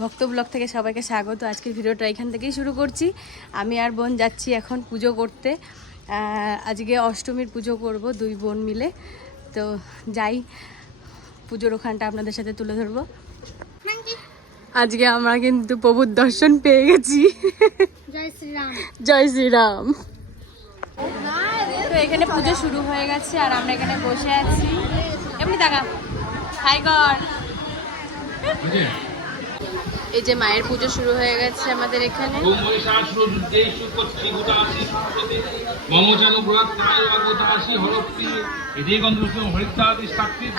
ভক্ত ব্লগ থেকে সবাইকে স্বাগত। আজকের ভিডিওটা এখান থেকেই শুরু করছি। আমি আর বোন যাচ্ছি এখন পুজো করতে। আজকে অষ্টমীর পুজো করব দুই বোন মিলে। তো যাই পুজোর ওখানটা আপনাদের সাথে তুলে ধরবো। আজকে আমরা কিন্তু প্রভুর দর্শন পেয়ে গেছি। জয় শ্রীরাম। জয় শ্রীরাম। তো এখানে পুজো শুরু হয়ে গেছে আর আমরা এখানে বসে আছি। এমনি টাকা হাই গড এই যে মায়ের পুজো শুরু হয়ে গেছে আমাদের এখানে।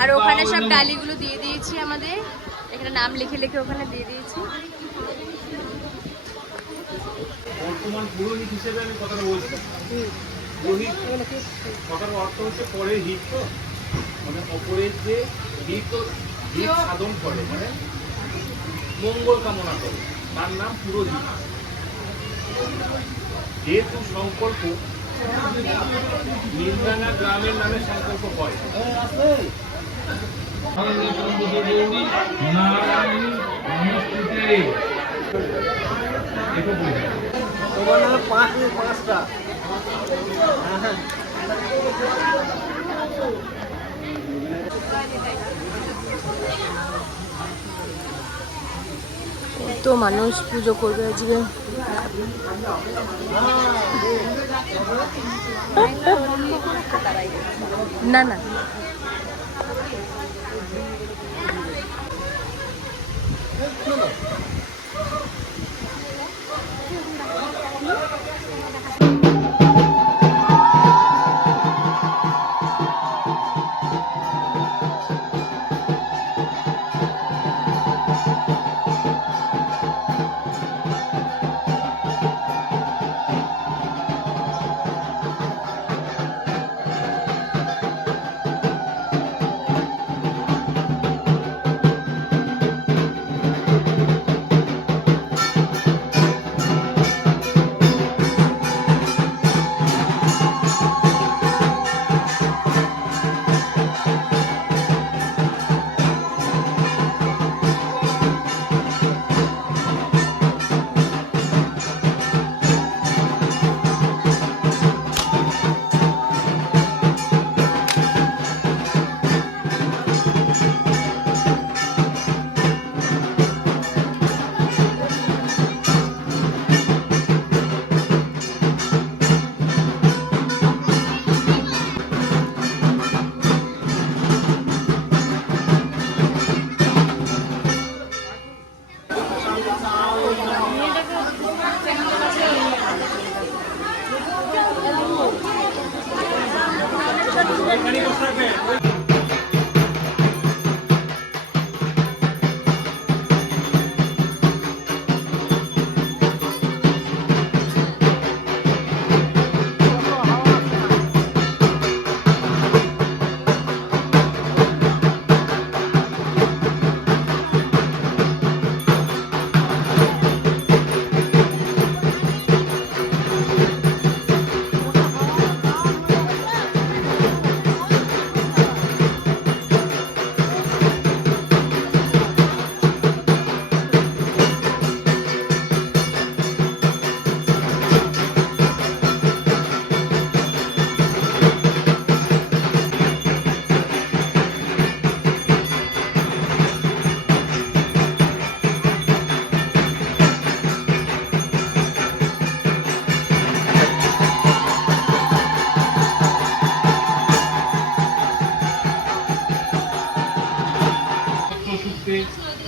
আর ওখানে সব ডালিগুলো দিয়ে দিয়েছি আমাদের। এখানে নাম লিখে লিখে ওখানে দিয়ে দিয়েছি। বর্তমান পুরোহিত হিসেবে পরের হিত মানে অপরের যে হিত হিত সাধন করে মানে মঙ্গল কামনা করে। তার নাম পুরোহিত। যেহেতু সংকল্প, নীলডাঙ্গা গ্রামের নামে সংকল্প হয়। তোমার নাহলে পাঁচ পাঁচটা তো মানুষ পুজো করবে আজকে। না না। সূত্রে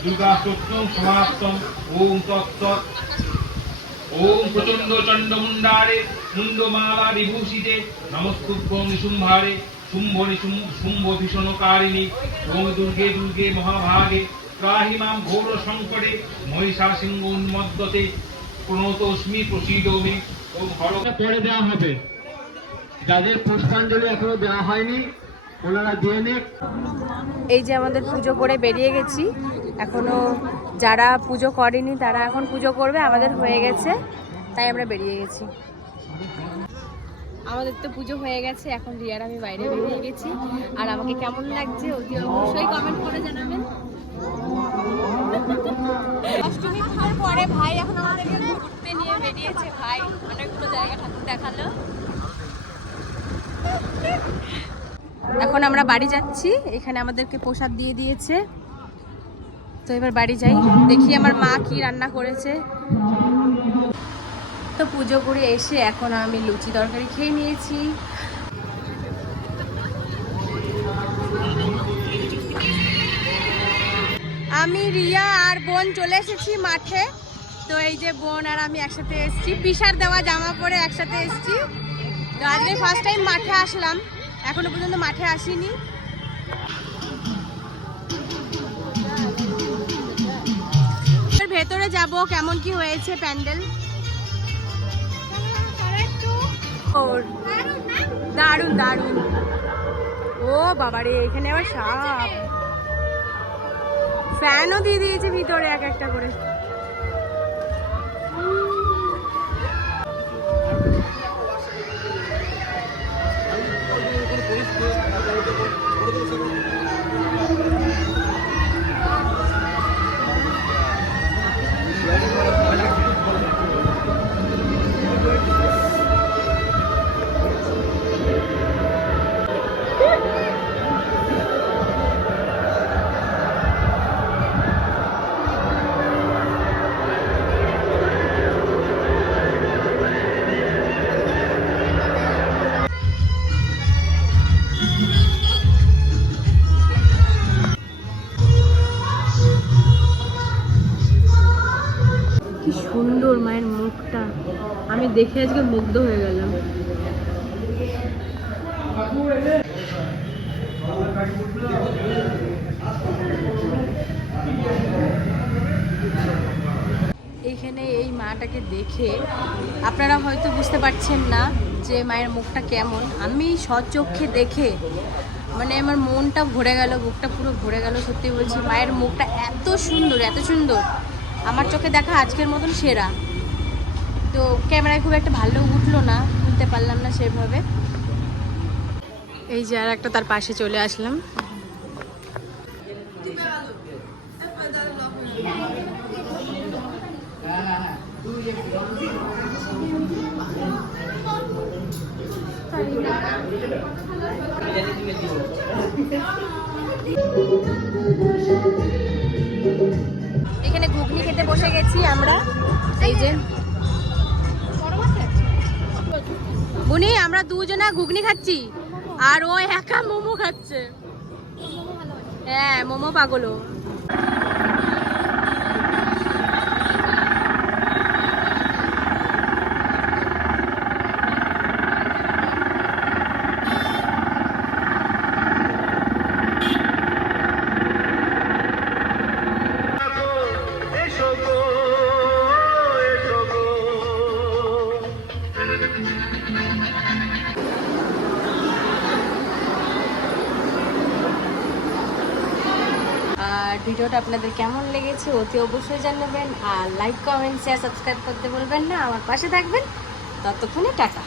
দুর্গা স্তোত্রম সমাপ্তম ওম তৎতৎ ওম প্রচণ্ড চণ্ডমুণ্ডারে মুন্ডমালা বিভূষিতে নমস্তুভ্যং নিশুম্ভারে শুম্ভ নিশুম শুম্ভ ভীষণকারিণী ওম দুর্গে দুর্গে মহাভাগে ত্রাহি মাম ঘোর সংকটে মহিষা সিংহ উন্মদ্যতে প্রণতস্মি প্রসীদ মে ওম হর পরে দেওয়া হবে। যাদের পুষ্পাঞ্জলি এখনও দেওয়া হয়নি ওনারা দিয়ে নিক। এই যে আমাদের পুজো করে বেরিয়ে গেছি। এখনও যারা পুজো করেনি, তারা এখন পুজো করবে, আমাদের হয়ে গেছে, তাই আমরা বেরিয়ে গেছি। আমাদের তো পুজো হয়ে গেছে, এখন রিয়ার আমি বাইরে বেরিয়ে গেছি। আর আমাকে কেমন লাগছে, অতি অবশ্যই কমেন্ট করে জানাবেন। ভাই এখন আমাদেরকে ঘুরতে নিয়ে বেরিয়েছে, ভাই। অনেকগুলো জায়গা ঠাকুর দেখাল। এখন আমরা বাড়ি যাচ্ছি, এখানে আমাদেরকে প্রসাদ দিয়ে দিয়েছে। তো এবার বাড়ি যাই। দেখি আমার মা কি রান্না করেছে। তো পুজো করে এসে এখন আমি লুচি তরকারি খেয়ে নিয়েছি। আমি রিয়া আর বোন চলে এসেছি মাঠে। তো এই যে বোন আর আমি একসাথে এসেছি। পিসার দেওয়া জামা পরে একসাথে এসেছি। তো আজকে ফার্স্ট টাইম মাঠে আসলাম। এখনও পর্যন্ত মাঠে আসিনি। ভেতরে যাব, কেমন কি হয়েছে প্যান্ডেল? দারুণ দারুণ ও বাবারে, এখানে আবার সাপ। ফ্যানও দিয়ে দিয়েছে ভিতরে এক একটা করে। কি সুন্দর মায়ের মুখটা। আমি দেখে আজকে মুগ্ধ হয়ে গেলাম। এইখানে এই মাটাকে দেখে আপনারা হয়তো বুঝতে পারছেন না যে মায়ের মুখটা কেমন। আমি সচক্ষে দেখে মানে আমার মনটা ভরে গেল, বুকটা পুরো ভরে গেল। সত্যি বলছি, মায়ের মুখটা এত সুন্দর এত সুন্দর। আমার চোখে দেখা আজকের মতন সেরা। তো ক্যামেরায় খুব একটা ভালো উঠল না, তুলতে পারলাম না সেভাবে। এই যে আর একটা তার পাশে চলে আসলাম। এখানে বুনি আমরা দুজনে ঘুগনি খাচ্ছি। আর ও একা মোমো খাচ্ছে। হ্যাঁ মোমো পাগলো ভিডিওটা আপনাদের কেমন লেগেছে অতি অবশ্যই জানাবেন। আর লাইক কমেন্ট শেয়ার সাবস্ক্রাইব করতে বলবেন না। আমার পাশে থাকবেন। ততক্ষণে টাটা।